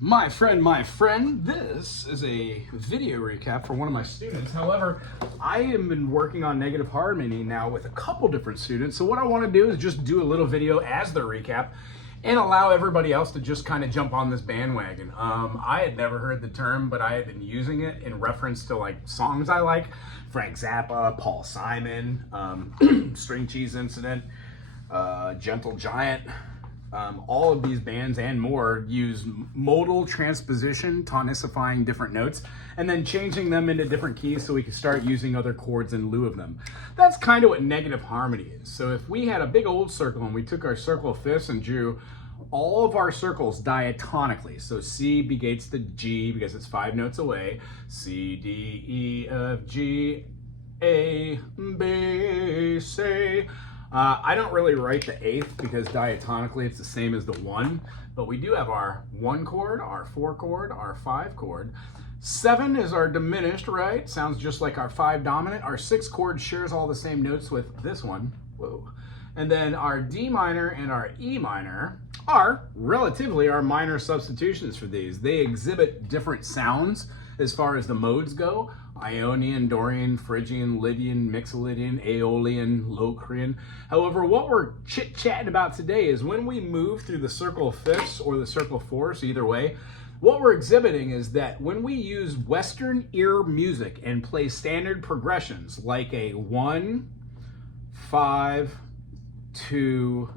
My friend, this is a video recap for one of my students. However, I have been working on negative harmony now with a couple different students. So what I want to do is just do a little video as the recap and allow everybody else to just kind of jump on this bandwagon. I had never heard the term, but I had been using it in reference to like songs I like. Frank Zappa, Paul Simon, String Cheese Incident, Gentle Giant. All of these bands and more use modal transposition, tonicifying different notes, and then changing them into different keys so we can start using other chords in lieu of them. That's kind of what negative harmony is. So if we had a big old circle and we took our circle of fifths and drew all of our circles diatonically, so C negates the G because it's 5 notes away, C, D, E, F, G, A, B, C. I don't really write the eighth because diatonically it's the same as the 1, but we do have our 1 chord, our 4 chord, our 5 chord. 7 is our diminished, right? Sounds just like our 5 dominant. Our 6 chord shares all the same notes with this one. Whoa. And then our D minor and our E minor are relatively our minor substitutions for these. They exhibit different sounds as far as the modes go. Ionian, Dorian, Phrygian, Lydian, Mixolydian, Aeolian, Locrian. However, what we're chit-chatting about today is when we move through the circle of fifths or the circle of fourths, either way, what we're exhibiting is that when we use Western ear music and play standard progressions like a 1, 5, 2,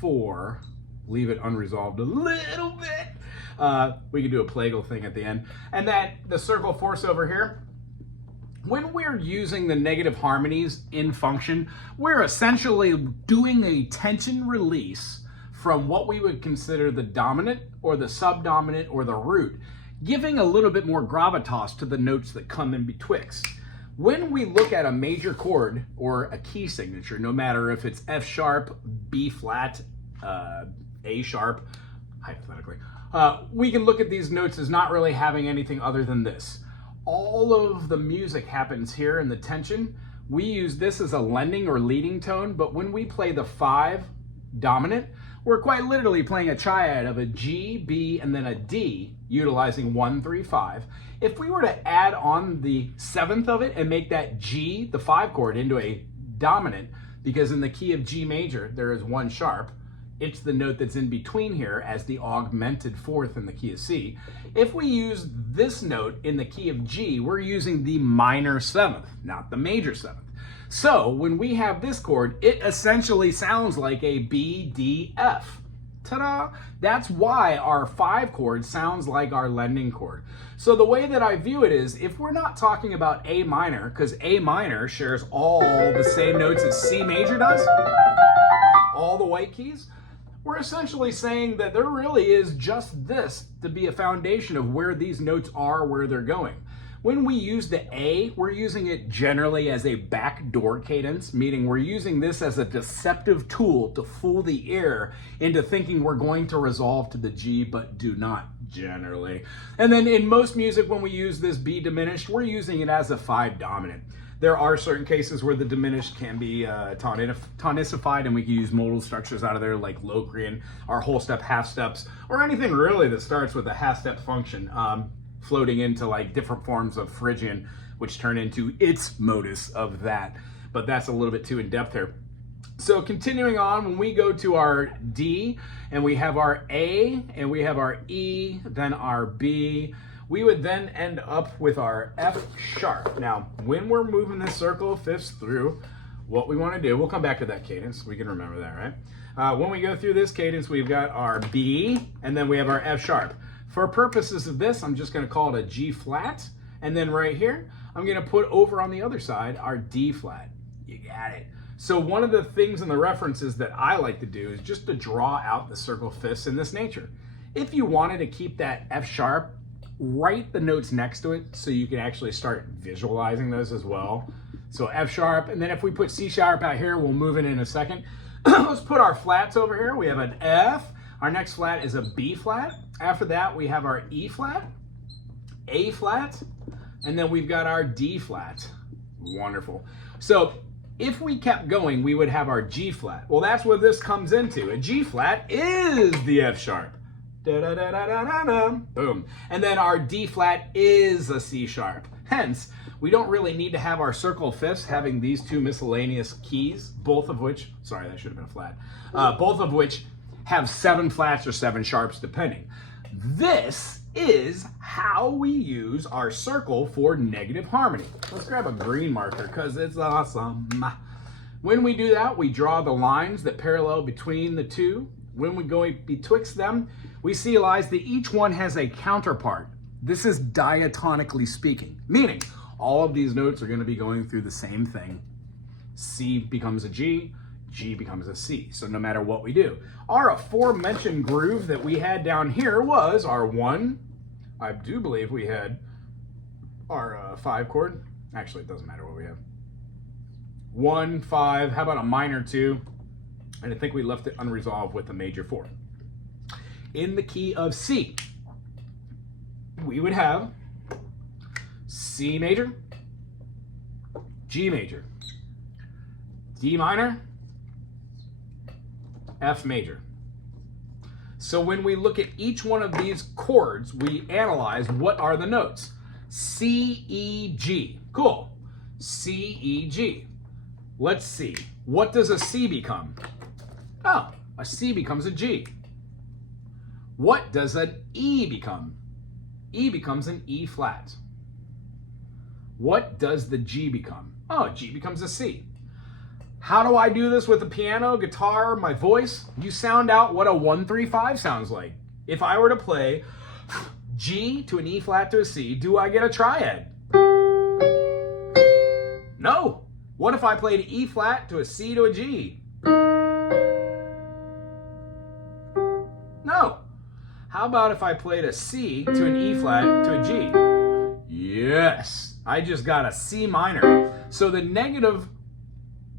4, leave it unresolved a little bit. We can do a plagal thing at the end. And that the circle fourths over here, when we're using the negative harmonies in function, we're essentially doing a tension release from what we would consider the dominant or the subdominant or the root, giving a little bit more gravitas to the notes that come in betwixt. When we look at a major chord or a key signature, no matter if it's F sharp, B flat, A sharp, hypothetically, we can look at these notes as not really having anything other than this. All of the music happens here in the tension. We use this as a lending or leading tone, but when we play the 5 dominant, we're quite literally playing a triad of a G, B, and then a D, utilizing 1, 3, 5. If we were to add on the 7th of it and make that G, the 5 chord, into a dominant, because in the key of G major, there is 1 sharp, it's the note that's in between here as the augmented 4th in the key of C. If we use this note in the key of G, we're using the minor 7th, not the major 7th. So when we have this chord, it essentially sounds like a B, D, F. Ta-da! That's why our 5 chord sounds like our lending chord. So the way that I view it is, if we're not talking about A minor, because A minor shares all the same notes as C major does, all the white keys, we're essentially saying that there really is just this to be a foundation of where these notes are, where they're going. When we use the A, we're using it generally as a backdoor cadence, meaning we're using this as a deceptive tool to fool the ear into thinking we're going to resolve to the G, but do not generally. And then in most music, when we use this B diminished, we're using it as a 5 dominant. There are certain cases where the diminished can be tonicified, and we can use modal structures out of there like Locrian, or whole step, half steps, or anything really that starts with a half step function, floating into like different forms of Phrygian, which turn into its modus of that. But that's a little bit too in depth here. So continuing on, when we go to our D, and we have our A, and we have our E, then our B, we would then end up with our F sharp. Now, when we're moving this circle of fifths through, what we want to do, we'll come back to that cadence. We can remember that, right? When we go through this cadence, we've got our B, and then we have our F sharp. For purposes of this, I'm just going to call it a G flat. And then right here, I'm going to put over on the other side our D flat. You got it. So one of the things in the references that I like to do is just to draw out the circle of fifths in this nature. If you wanted to keep that F sharp, write the notes next to it so you can actually start visualizing those as well. So F sharp, and then if we put C sharp out here, we'll move it in a second. Let's put our flats over here. We have an F. Our next flat is a B flat. After that, we have our E flat, A flat, and then we've got our D flat. Wonderful. So if we kept going, we would have our G flat. Well, that's where this comes into. A G flat is the F sharp. Da-da-da-da-da-da. Boom. And then our D flat is a C sharp. Hence, we don't really need to have our circle of fifths having these two miscellaneous keys, both of which, sorry, that should have been a flat, both of which have 7 flats or 7 sharps depending. This is how we use our circle for negative harmony. Let's grab a green marker because it's awesome. When we do that, we draw the lines that parallel between the two. When we go betwixt them, we realize that each one has a counterpart. This is diatonically speaking, meaning all of these notes are going to be going through the same thing. C becomes a G, G becomes a C. So no matter what we do. Our aforementioned groove that we had down here was our 1. I do believe we had our 5 chord. Actually, it doesn't matter what we have. 1, 5, how about a minor 2? And I think we left it unresolved with a major 4. In the key of C, we would have C major, G major, D minor, F major. So when we look at each one of these chords, we analyze what are the notes. C, E, G. Cool. C, E, G. Let's see. What does a C become? Oh, a C becomes a G. What does an E become? E becomes an E flat. What does the G become? Oh, G becomes a C. How do I do this with the piano, guitar, my voice? You sound out what a 1-3-5 sounds like. If I were to play G to an E flat to a C, do I get a triad? No. What if I played E flat to a C to a G? No. How about if I played a C to an E flat to a G? Yes. I just got a C minor. So the negative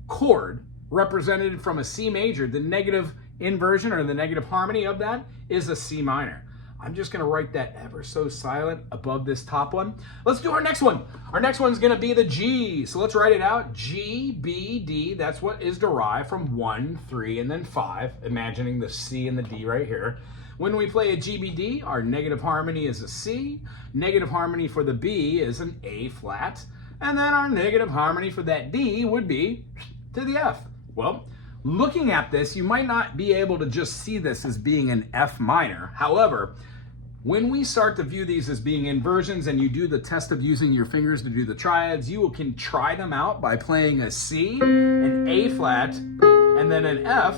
chord represented from a C major, the negative inversion or the negative harmony of that is a C minor. I'm just going to write that ever so silent above this top one. Let's do our next one. Our next one's going to be the G. So let's write it out. G, B, D. That's what is derived from 1, 3, and then 5. Imagining the C and the D right here. When we play a GBD, our negative harmony is a C. Negative harmony for the B is an A flat. And then our negative harmony for that D would be to the F. Well, looking at this, you might not be able to just see this as being an F minor. However, when we start to view these as being inversions and you do the test of using your fingers to do the triads, you can try them out by playing a C, an A flat, and then an F,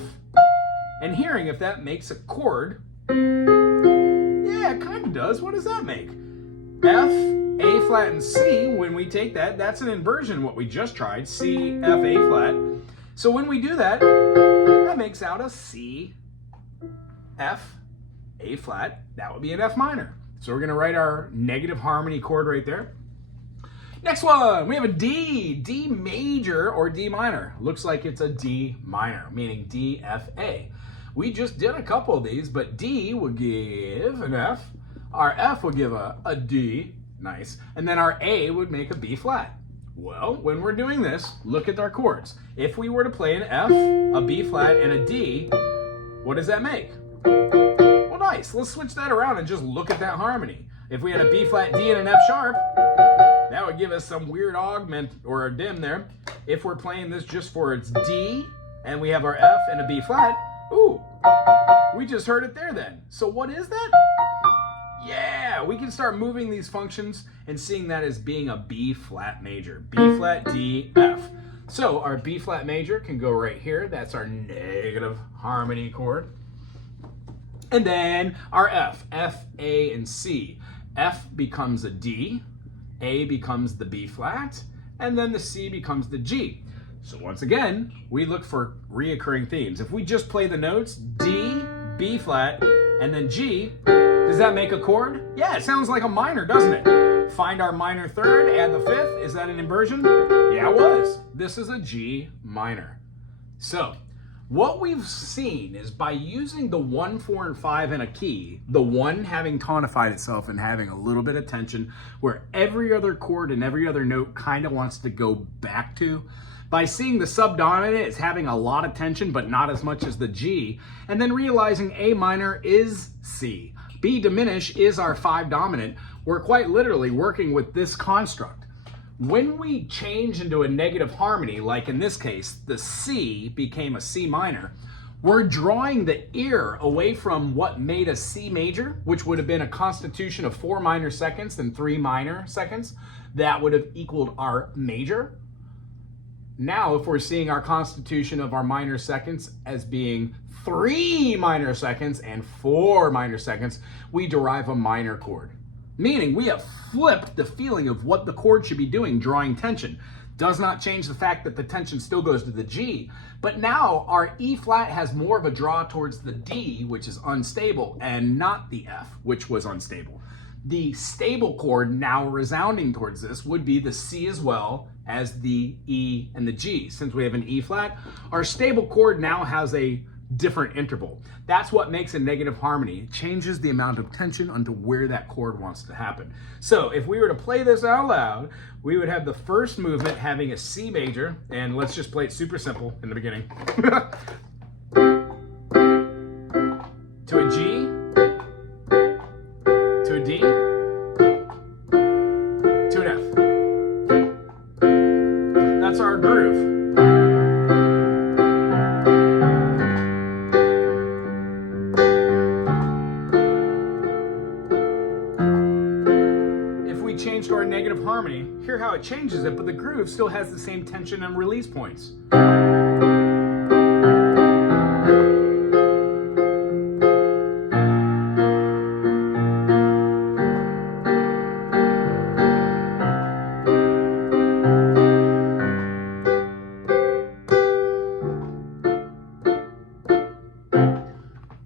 and hearing if that makes a chord. Yeah, it kind of does. What does that make? F, A flat, and C. When we take that, that's an inversion, what we just tried. C, F, A flat. So when we do that, that makes out a C, F, A flat. That would be an F minor. So we're going to write our negative harmony chord right there. Next one, we have a D, D major or D minor. Looks like it's a D minor, meaning D, F, A. We just did a couple of these, but D would give an F. Our F would give a D, nice. And then our A would make a B flat. Well, when we're doing this, look at our chords. If we were to play an F, a B flat, and a D, what does that make? Well, nice. Let's switch that around and just look at that harmony. If we had a B flat, D, and an F sharp, that would give us some weird augment or a dim there. If we're playing this just for its D, and we have our F and a B flat, ooh, we just heard it there then. So what is that? Yeah, we can start moving these functions and seeing that as being a B flat major. B flat, D, F. So our B flat major can go right here. That's our negative harmony chord. And then our F, F, A, and C. F becomes a D, A becomes the B flat, and then the C becomes the G. So once again, we look for reoccurring themes. If we just play the notes D, B flat, and then G, does that make a chord? Yeah, it sounds like a minor, doesn't it? Find our minor third, add the fifth. Is that an inversion? Yeah, it was. This is a G minor. So what we've seen is by using the 1, 4, and 5 in a key, the 1 having tonified itself and having a little bit of tension where every other chord and every other note kind of wants to go back to, by seeing the subdominant as having a lot of tension but not as much as the G, and then realizing A minor is C. B diminish is our 5 dominant. We're quite literally working with this construct. When we change into a negative harmony, like in this case, the C became a C minor, we're drawing the ear away from what made a C major, which would have been a constitution of 4 minor seconds and 3 minor seconds. That would have equaled our major. Now, if we're seeing our constitution of our minor seconds as being 3 minor seconds and 4 minor seconds, we derive a minor chord. Meaning we have flipped the feeling of what the chord should be doing, drawing tension. Does not change the fact that the tension still goes to the G, but now our E flat has more of a draw towards the D, which is unstable, and not the F, which was unstable. The stable chord now resounding towards this would be the C as well as the E and the G. Since we have an E flat, our stable chord now has a different interval. That's what makes a negative harmony. It changes the amount of tension onto where that chord wants to happen. So if we were to play this out loud, we would have the first movement having a C major, and let's just play it super simple in the beginning. To a G, to a D, to an F. That's our groove. Change to our negative harmony, hear how it changes it, but the groove still has the same tension and release points.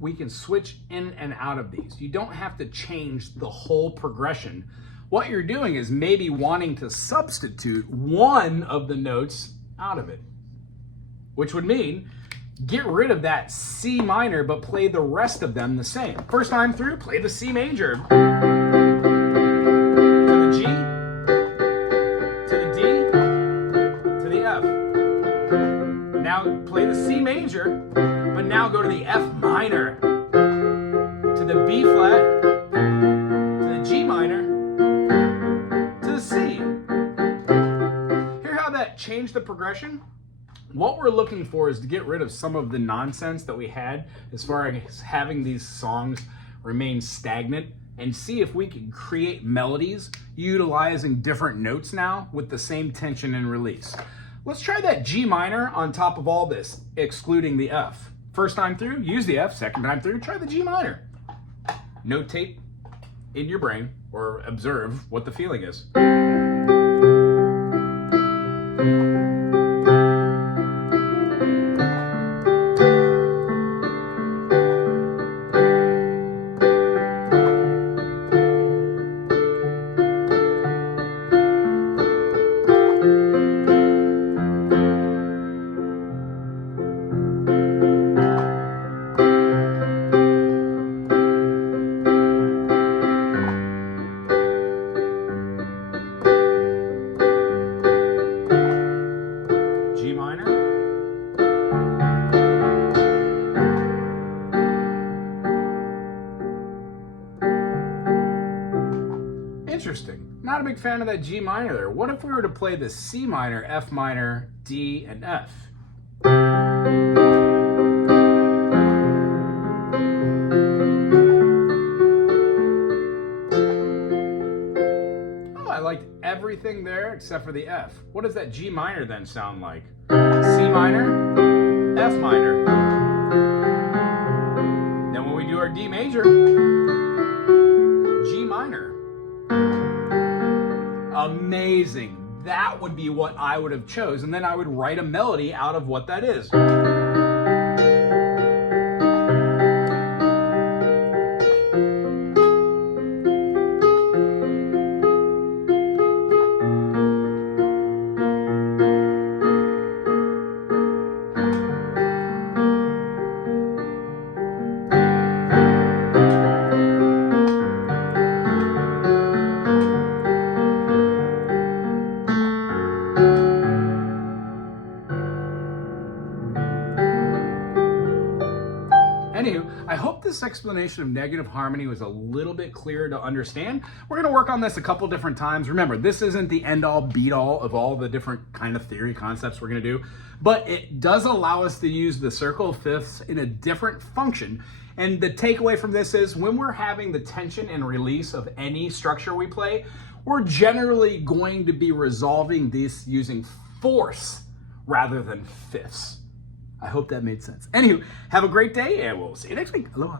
We can switch in and out of these. You don't have to change the whole progression. What you're doing is maybe wanting to substitute one of the notes out of it, which would mean get rid of that C minor, but play the rest of them the same. First time through, play the C major, to the G, to the D, to the F. Now play the C major, but now go to the F minor, to the B flat, to the G minor, C. Hear how that changed the progression? What we're looking for is to get rid of some of the nonsense that we had as far as having these songs remain stagnant and see if we can create melodies utilizing different notes now with the same tension and release. Let's try that G minor on top of all this, excluding the F. First time through, use the F. Second time through, try the G minor. Notate in your brain or observe what the feeling is. G minor. Interesting. Not a big fan of that G minor there. What if we were to play the C minor, F minor, D, and F? Oh, I liked everything there except for the F. What does that G minor then sound like? C minor, F minor. Then when we do our D major, G minor. Amazing. That would be what I would have chose, and then I would write a melody out of what that is. this explanation of negative harmony was a little bit clearer to understand. We're going to work on this a couple different times. Remember, this isn't the end-all, beat-all of all the different kind of theory concepts we're going to do, but it does allow us to use the circle of fifths in a different function. And the takeaway from this is when we're having the tension and release of any structure we play, we're generally going to be resolving this using force rather than fifths. I hope that made sense. Anywho, have a great day and we'll see you next week. Aloha.